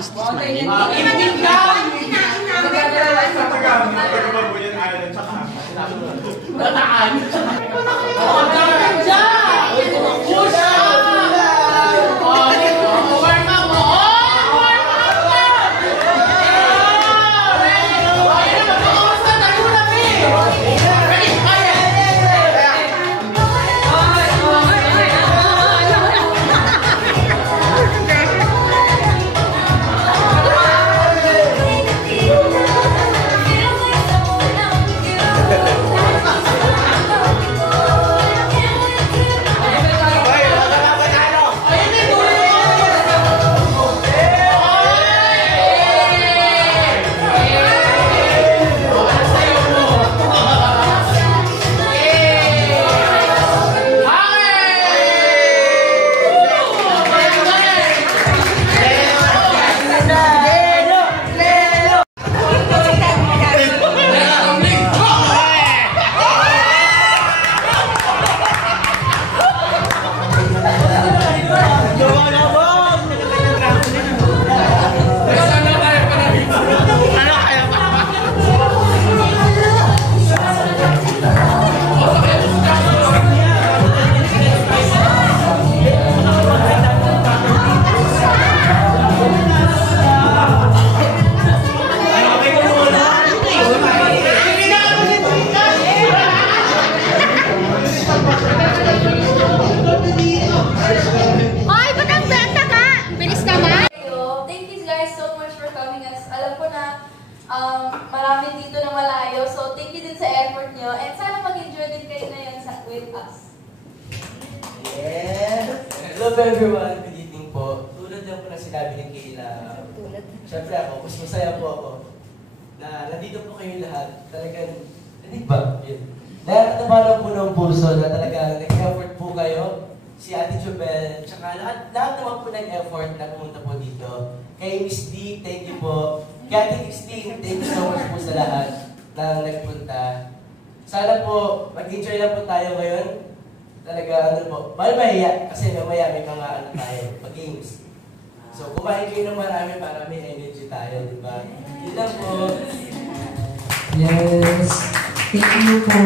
is this mine? Marami dito na malayo. So, thank you din sa effort nyo. And sana mag-enjoy din kayo ngayon with us. Yeah! Hello everyone! Good evening po. Tulad lang po na sinabi ng Kayla. Siyempre ako, mas masaya po ako na nandito po kayong lahat. Talagang, hindi ba? Yun. Nakakatabalan po ng puso na talagang nag-effort po kayo. Si Ate Jobel, tsaka lahat naman po nag-effort na pumunta po dito. Kay Miss D, thank you po. Kay Ate Christine, thank you so much po sa lahat na nagpunta. Sana po, mag-enjoy lang po tayo ngayon. Talaga, ano po, mahiya kasi mamaya may mga ano tayo, mag-games. So, kumain kayo ng marami para may energy tayo, di ba? Yun lang po. Yes. Thank you po.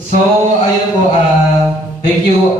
So ayun po, thank you,